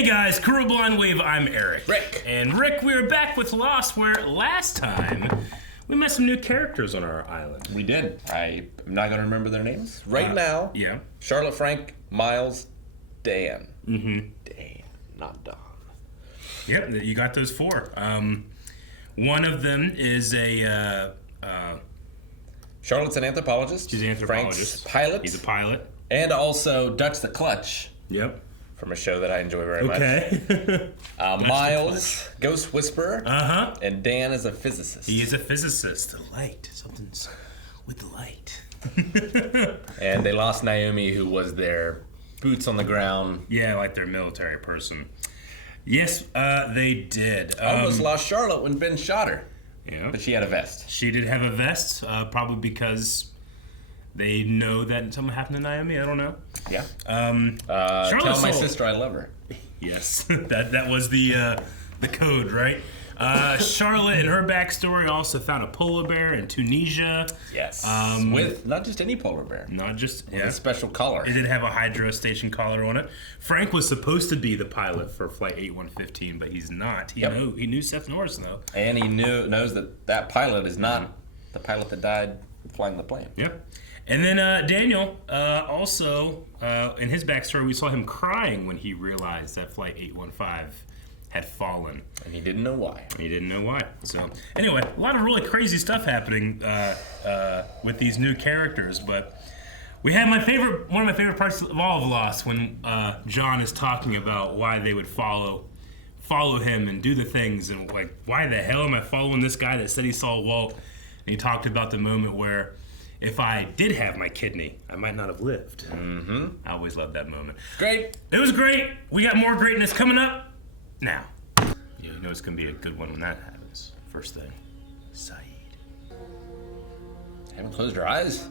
Hey guys, Crew Blind Wave, I'm Eric. Rick. And Rick, we're back with Lost, where last time we met some new characters on our island. We did. I am not going to remember their names. Right now, Yeah. Charlotte, Frank, Miles, Dan. Mm-hmm. Dan, not Don. Yep, you got those four. One of them is a... Charlotte's an anthropologist. She's an anthropologist. Frank's pilot. He's a pilot. And also Dutch the Clutch. Yep. From a show that I enjoy very much. Okay. Miles, Ghost Whisperer. Uh-huh. And Dan is a physicist. He is a physicist. The light. Something's with the light. And they lost Naomi, who was their boots on the ground. Yeah, like their military person. Yes, they did. Almost lost Charlotte when Ben shot her. Yeah. But she had a vest. She did have a vest, probably because they know that something happened to Naomi. I don't know. Yeah. Charlotte Tell my sister I love her. Yes, that was the code, right? Charlotte and her backstory also found a polar bear in Tunisia. Yes. With not just any polar bear. Not just With a special collar. It did have a hydro station collar on it. Frank was supposed to be the pilot for Flight 8115, but he's not. He knew Seth Norris though. And he knows that pilot is not the pilot that died flying the plane. Yep. And then Daniel, also, in his backstory, we saw him crying when he realized that Flight 815 had fallen. And he didn't know why. He didn't know why. So, anyway, a lot of really crazy stuff happening with these new characters. But we had one of my favorite parts of all of Lost when John is talking about why they would follow him and do the things. And, like, why the hell am I following this guy that said he saw Walt? And he talked about the moment where if I did have my kidney, I might not have lived. Mm-hmm. I always loved that moment. Great. It was great. We got more greatness coming up. Now, you know it's going to be a good one when that happens. First thing, Saeed. Haven't closed your eyes?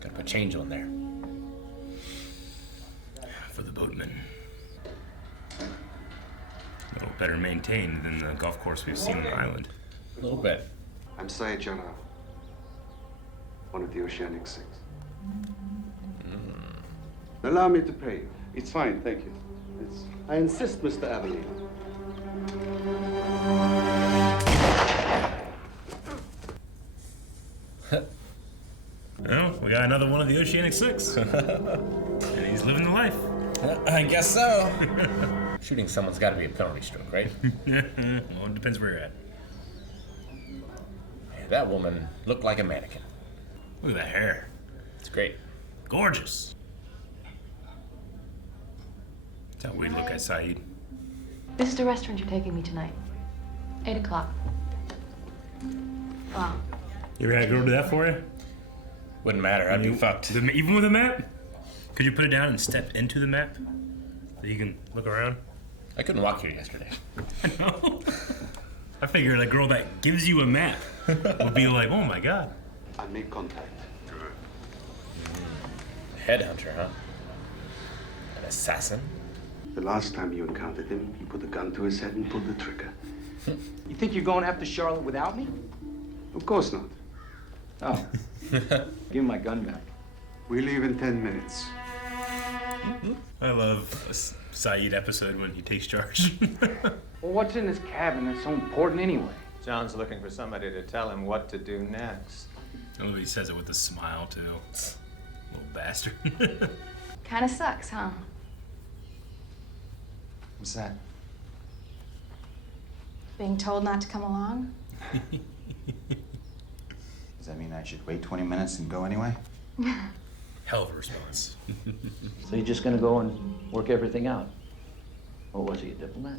Gotta put change on there. For the boatman. A little better maintained than the golf course we've seen on the island. A little bit. I'm Saeed Jarrah, one of the Oceanic Six. Allow me to pay you. It's fine, thank you. I insist, Mr. Avellino. Well, we got another one of the Oceanic Six. And he's living the life. I guess so. Shooting someone's got to be a penalty stroke, right? Well, it depends where you're at. Yeah, that woman looked like a mannequin. Look at that hair. It's great. Gorgeous. That's how we look at Saeed. This is the restaurant you're taking me tonight. 8 o'clock. Wow. You ever had a girl do that for you? Wouldn't matter. I'd be fucked. Even with a map? Could you put it down and step into the map? So you can look around? I couldn't walk here yesterday. No. I figured a girl that gives you a map would be like, oh my god. I'll make contact. Headhunter, huh? An assassin? The last time you encountered him, he put a gun to his head and pulled the trigger. You think you're going after Charlotte without me? Of course not. Oh. Give me my gun back. We leave in 10 minutes. I love a Saeed episode when he takes charge. Well, what's in this cabin that's so important anyway? John's looking for somebody to tell him what to do next. Oh, he says it with a smile, too. Little bastard. Kinda sucks, huh? What's that? Being told not to come along? Does that mean I should wait 20 minutes and go anyway? Hell of a response. So you're just gonna go and work everything out? Or was he a diplomat?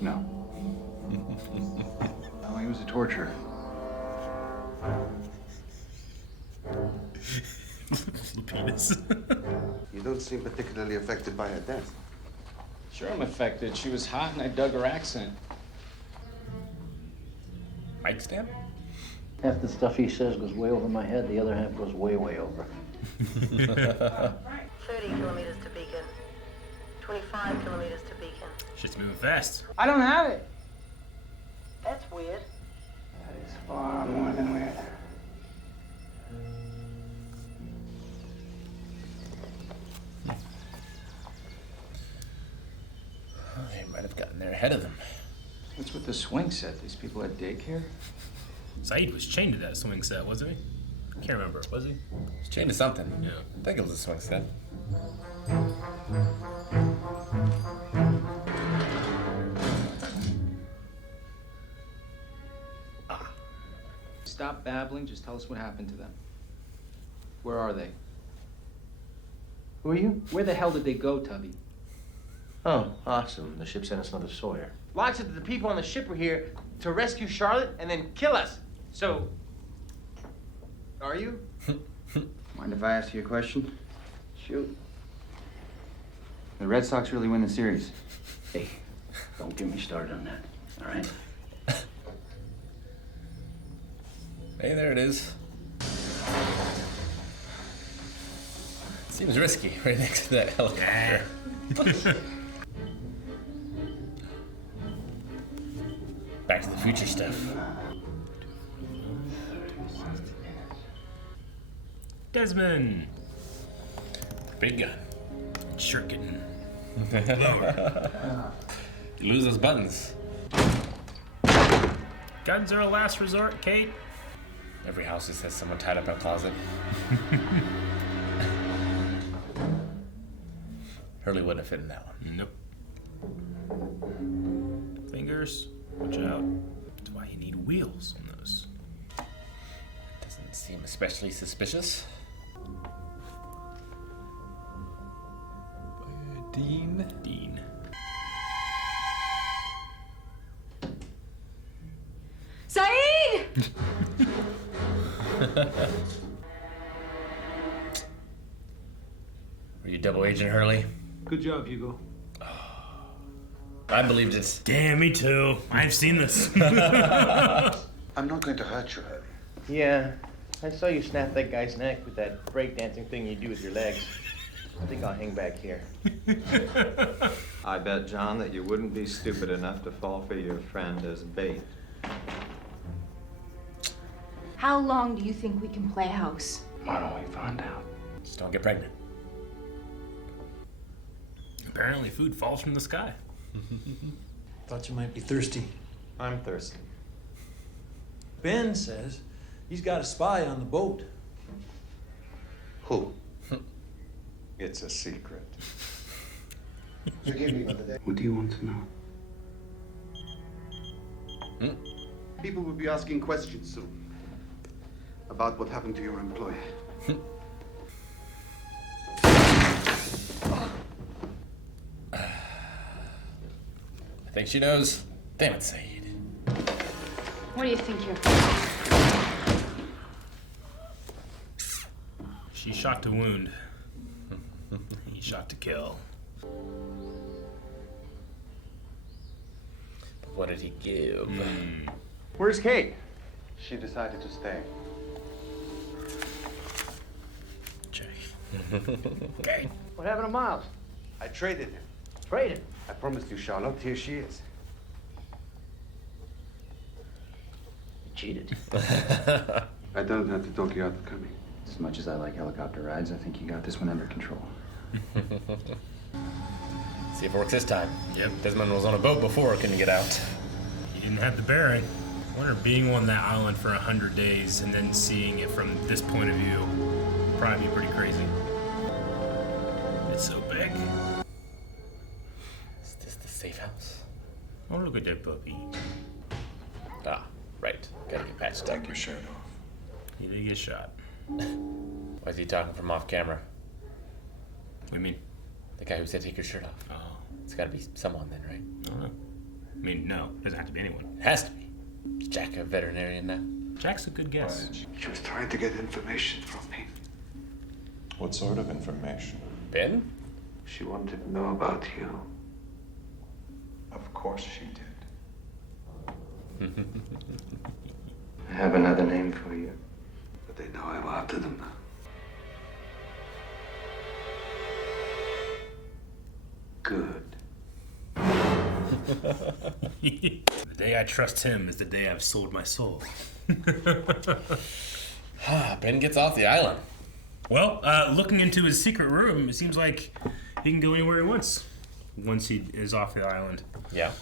No. No, he was a torturer. The penis. You don't seem particularly affected by her death. Sure I'm affected. She was hot and I dug her accent. Mic stand? Half the stuff he says goes way over my head, the other half goes way, way over. 30 kilometers to Beacon. 25 kilometers to Beacon. Shit's moving fast. I don't have it. That's weird. That is far more than weird. might have gotten there ahead of them. What's with the swing set? These people at daycare? Saeed was chained to that swing set, wasn't he? I can't remember. Was he? It's chained to something. Yeah. I think it was a swing set. Stop babbling. Just tell us what happened to them. Where are they? Who are you? Where the hell did they go, Tubby? Oh, awesome. The ship sent us another Sawyer. Locke said that the people on the ship were here to rescue Charlotte and then kill us. So, are you? Mind if I ask you a question? Shoot. The Red Sox really win the series? Hey, don't get me started on that, all right? Hey, there it is. Seems risky right next to that helicopter. Back to the future stuff. Desmond. Big gun. Shirt getting lower. You lose those buttons. Guns are a last resort, Kate. Every house just has someone tied up in a closet. Hurley wouldn't have fit in that one. Nope. Fingers, watch out. That's why you need wheels on those. Doesn't seem especially suspicious. Dean. Dean. Saeed! Were you double agent Hurley? Good job, Hugo. I believed it. Damn, me too. I've seen this. I'm not going to hurt you, Hurley. Yeah. I saw you snap that guy's neck with that breakdancing thing you do with your legs. I think I'll hang back here. I bet, John, that you wouldn't be stupid enough to fall for your friend as bait. How long do you think we can play house? Why don't we find out? Just don't get pregnant. Apparently food falls from the sky. Thought you might be thirsty. I'm thirsty. Ben says he's got a spy on the boat. Who? It's a secret. What do you want to know? People will be asking questions soon about what happened to your employer. I think she knows. Damn it, Saeed. What do you think you're... She shot to wound. He shot to kill. But what did he give? Where's Kate? She decided to stay. Jay. Okay. What happened to Miles? I traded him. Traded. I promised you, Charlotte. Here she is. You cheated. I don't have to talk you out of coming. As much as I like helicopter rides, I think you got this one under control. See if it works this time. Yep. Desmond was on a boat before, couldn't get out. He didn't have the bearing. I wonder, being on that island for 100 days and then seeing it from this point of view would probably be pretty crazy. It's so big. Is this the safe house? Oh, look at that puppy. Ah, right. Gotta get patched up. Take your shirt off. He did get shot. Why is he talking from off camera? What do you mean? The guy who said take your shirt off. Oh, It's gotta be someone then, right? I don't know. I mean, no, it doesn't have to be anyone. It has to be. Is Jack a veterinarian now? Jack's a good guess. She was trying to get information from me. What sort of information? Ben? She wanted to know about you. Of course she did. I have another name for you. But they know I'm after them now. Good. The day I trust him is the day I've sold my soul. Ben gets off the island. Well, looking into his secret room, it seems like he can go anywhere he wants. once he is off the island. Yeah.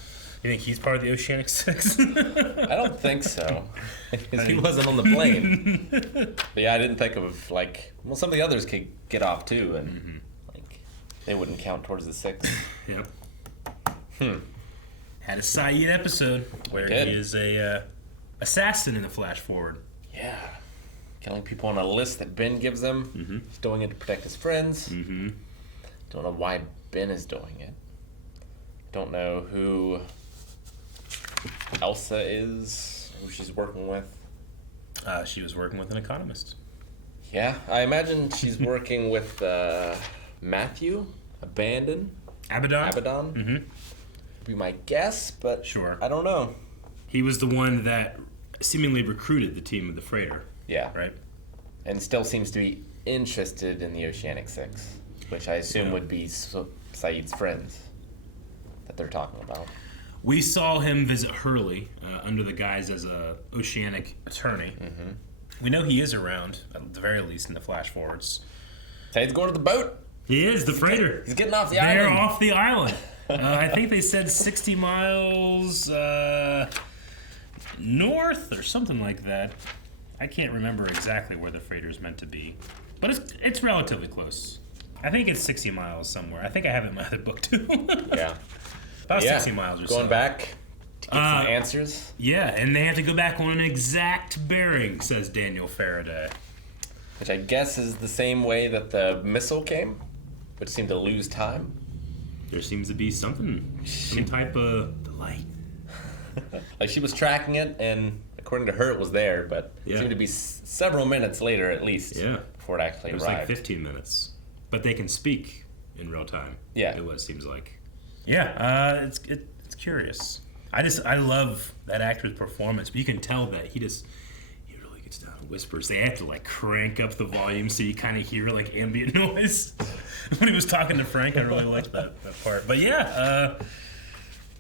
You think he's part of the Oceanic Six? I don't think so. 'Cause he wasn't on the plane. But yeah, I didn't think of, like, well, some of the others could get off too, and like they wouldn't count towards the 6. Yep. Had a Saeed episode where he is a assassin in the flash forward. Yeah. Killing people on a list that Ben gives him. He's doing it to protect his friends. Don't know why Ben is doing it. Don't know who Elsa is, who she's working with. She was working with an economist. Yeah, I imagine she's working with Matthew Abaddon. Mm-hmm. Be my guess, but sure, I don't know. He was the one that seemingly recruited the team of the freighter. Yeah, right. And still seems to be interested in the Oceanic Six, which I assume would be Saeed's friends that they're talking about. We saw him visit Hurley under the guise as a oceanic attorney. We know he is around, at the very least, in the flash forwards. Saeed's going to the boat. He is, the freighter. He's getting off the island. They're off the island. I think they said 60 miles north or something like that. I can't remember exactly where the freighter's meant to be, but it's relatively close. I think it's 60 miles somewhere. I think I have it in my other book too. Yeah. About 60 miles or so. Going back to get some answers. Yeah, and they have to go back on an exact bearing, says Daniel Faraday. Which I guess is the same way that the missile came, which seemed to lose time. There seems to be some type of delay. Like she was tracking it, and according to her, it was there, but it seemed to be several minutes later at least before it actually arrived. It was like 15 minutes. But they can speak in real time. Yeah. It seems like. Yeah, it's curious. I love that actor's performance, but you can tell that he really gets down and whispers. They have to like crank up the volume so you kind of hear like ambient noise. When he was talking to Frank, I really liked that part. But yeah,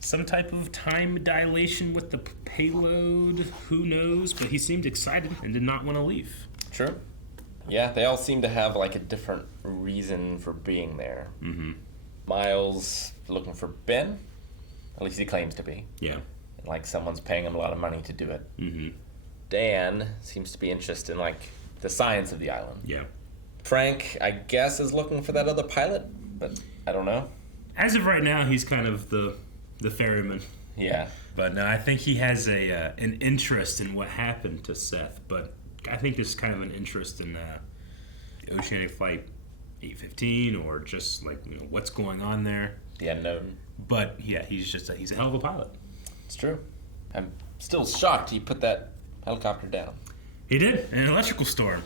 some type of time dilation with the payload, who knows? But he seemed excited and did not want to leave. True. Yeah, they all seem to have like a different reason for being there. Miles looking for Ben, at least he claims to be. Yeah. And like someone's paying him a lot of money to do it. Dan seems to be interested in like the science of the island. Yeah. Frank, I guess, is looking for that other pilot, but I don't know. As of right now, he's kind of the ferryman. Yeah. But no, I think he has an interest in what happened to Seth, but I think there's kind of an interest in the Oceanic Flight 815 or just like what's going on there. The unknown. But yeah, he's a hell of a pilot. It's true. I'm still shocked he put that helicopter down. He did, in an electrical storm.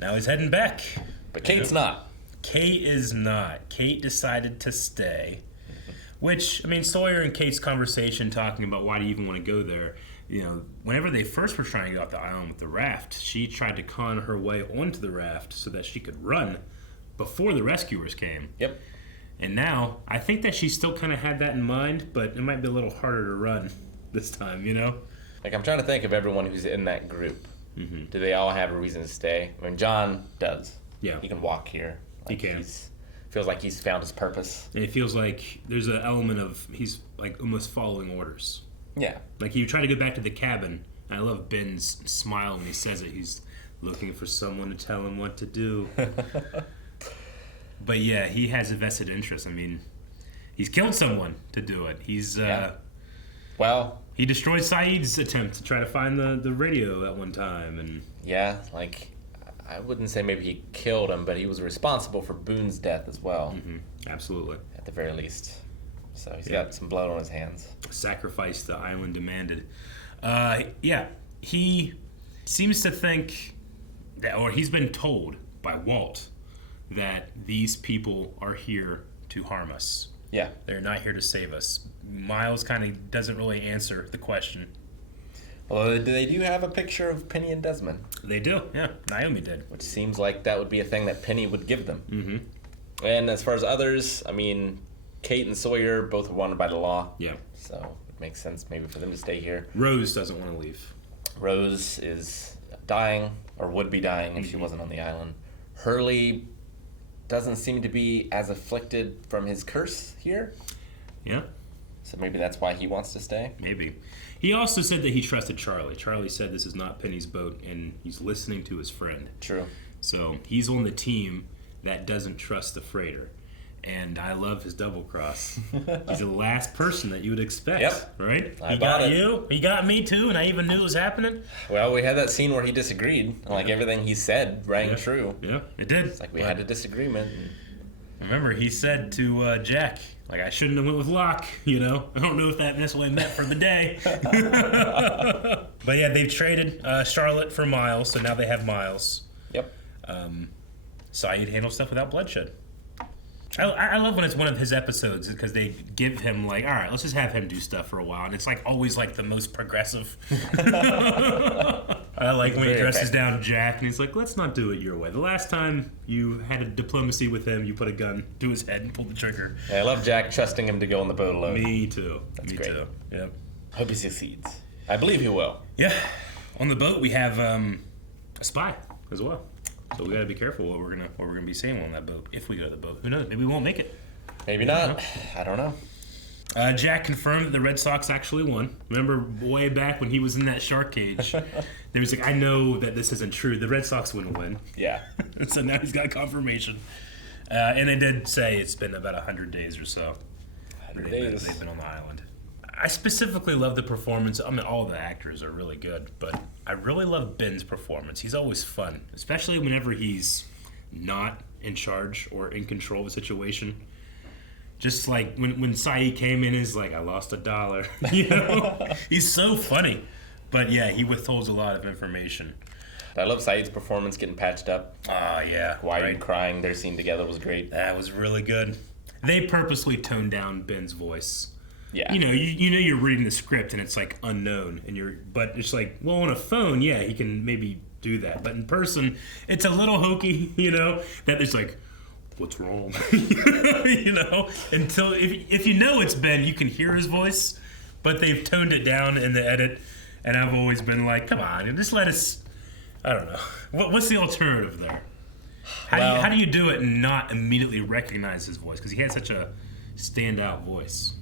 Now he's heading back. But Kate's not. Kate is not. Kate decided to stay. Which, I mean, Sawyer and Kate's conversation talking about why do you even want to go there, whenever they first were trying to go off the island with the raft, she tried to con her way onto the raft so that she could run before the rescuers came. Yep. And now, I think that she still kind of had that in mind, but it might be a little harder to run this time, Like, I'm trying to think of everyone who's in that group. Do they all have a reason to stay? I mean, John does. Yeah. He can walk here. He can. Feels like he's found his purpose. And it feels like there's an element of he's like almost following orders. Yeah. Like you try to go back to the cabin. I love Ben's smile when he says it. He's looking for someone to tell him what to do. But yeah, he has a vested interest. I mean, he's killed someone to do it. He's well, he destroyed Saeed's attempt to try to find the radio at one time, and yeah, like I wouldn't say maybe he killed him, but he was responsible for Boone's death as well. Absolutely, at the very least. So he's got some blood on his hands. Sacrifice the island demanded. Yeah, he seems to think that, or he's been told by Walt that these people are here to harm us. Yeah. They're not here to save us. Miles kind of doesn't really answer the question. Well, they do have a picture of Penny and Desmond. They do, yeah. Naomi did. Which seems like that would be a thing that Penny would give them. And as far as others, I mean, Kate and Sawyer both are wanted by the law. Yeah. So it makes sense maybe for them to stay here. Rose doesn't want to leave. Rose is dying, or would be dying if she wasn't on the island. Hurley doesn't seem to be as afflicted from his curse here. Yeah. So maybe that's why he wants to stay. Maybe. He also said that he trusted Charlie. Charlie said this is not Penny's boat, and he's listening to his friend. True. So he's on the team that doesn't trust the freighter. And I love his double cross. He's the last person that you would expect, right? I he bought got it. you, he got me too, and I even knew it was happening. Well, we had that scene where he disagreed. Like everything he said rang true. Yeah, it did. It's like we had a disagreement. Remember, he said to Jack, like, I shouldn't have went with Locke, you know? I don't know if that necessarily meant for the day. But yeah, they've traded Charlotte for Miles, so now they have Miles. Yep. Saeed handles stuff without bloodshed. I love when it's one of his episodes because they give him like, all right, let's just have him do stuff for a while, and it's like always like the most progressive. I like when he dresses down Jack and he's like, let's not do it your way. The last time you had a diplomacy with him, you put a gun to his head and pulled the trigger. Yeah, I love Jack trusting him to go on the boat alone. Me too. That's Me great. too. Yep. Hope he succeeds. I believe he will. Yeah. On the boat we have a spy as well. So we gotta be careful what we're gonna be saying on that boat. If we go to the boat, who knows? Maybe we won't make it. Maybe not. I don't know. Jack confirmed that the Red Sox actually won. Remember way back when he was in that shark cage, there was like, I know that this isn't true. The Red Sox wouldn't win. Yeah. So now he's got confirmation. And they did say it's been about 100 days or so. 100 days. They've been on the island. I specifically love the performance. I mean, all the actors are really good, but I really love Ben's performance. He's always fun, especially whenever he's not in charge or in control of a situation. Just like when Saeed came in, he's like, I lost $1. You know? He's so funny. But yeah, he withholds a lot of information. I love Saeed's performance getting patched up. Ah, yeah. Why are you crying? Their scene together was great. That was really good. They purposely toned down Ben's voice. Yeah. You know, you know you're reading the script and it's like unknown, but it's like, well, on a phone, yeah, he can maybe do that, but in person, it's a little hokey, you know, that it's like, what's wrong? You know, until if you know it's Ben, you can hear his voice, but they've toned it down in the edit, and I've always been like, come on, just let us. I don't know. What's the alternative there? How do you do it and not immediately recognize his voice? Because he had such a standout voice.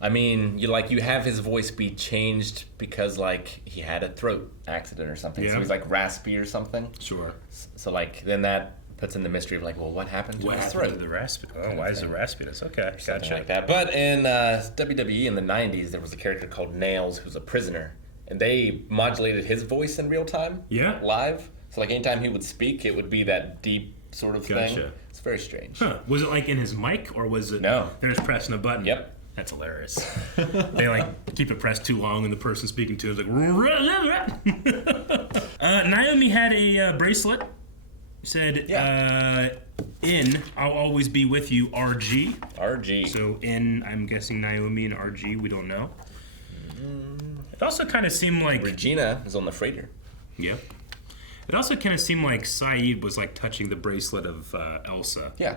I mean, you have his voice be changed because like he had a throat accident or something, so he's like raspy or something. Sure. So like then that puts in the mystery of like, well, what happened to his throat? To the raspy? Oh, why is it raspiness? Okay, Something gotcha. like that. But in WWE in the 90s, there was a character called Nails who's a prisoner, and they modulated his voice in real time. Yeah. Live. So like anytime he would speak, it would be that deep sort of thing. Gotcha. It's very strange. Huh. Was it like in his mic, or was it? No. They're just pressing a button. Yep. That's hilarious. They like keep it pressed too long, and the person speaking to is like. Naomi had a bracelet. Said, in I'll always be with you, RG. RG. So in, I'm guessing Naomi and RG. We don't know. It also kind of seemed like Regina is on the freighter. Yeah. It also kind of seemed like Saeed was like touching the bracelet of Elsa. Yeah.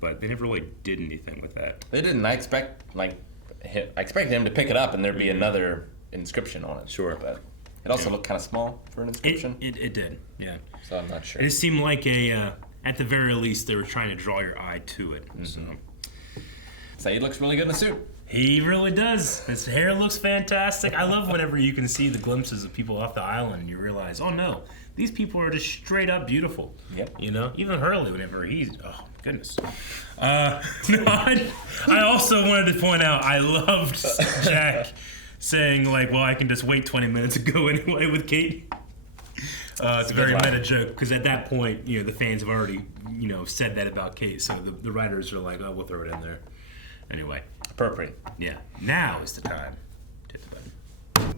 But they never really did anything with that. They didn't. I expected him to pick it up and there'd be another inscription on it. Sure. But it also looked kind of small for an inscription. It did, yeah. So I'm not sure. It seemed like at the very least, they were trying to draw your eye to it. Mm-hmm. So. Saeed looks really good in a suit. He really does. His hair looks fantastic. I love whenever you can see the glimpses of people off the island and you realize, oh no, these people are just straight up beautiful. Yep. You know, even Hurley, whenever he's, oh goodness. I also wanted to point out, I loved Jack saying like, well, I can just wait 20 minutes and go anyway with Kate. It's a very meta joke because at that point, you know, the fans have already, you know, said that about Kate, so the writers are like, oh, we'll throw it in there. Anyway. Appropriate. Yeah. Now is the time. Hit the button.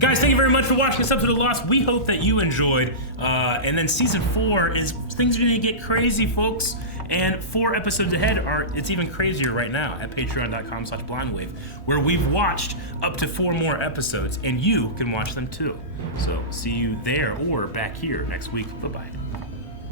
Guys, thank you very much for watching this episode of Lost. We hope that you enjoyed. And then season 4 is things are gonna get crazy, folks. And 4 episodes ahead it's even crazier right now at patreon.com/blindwave, where we've watched up to 4 more episodes, and you can watch them too. So see you there or back here next week. Bye-bye.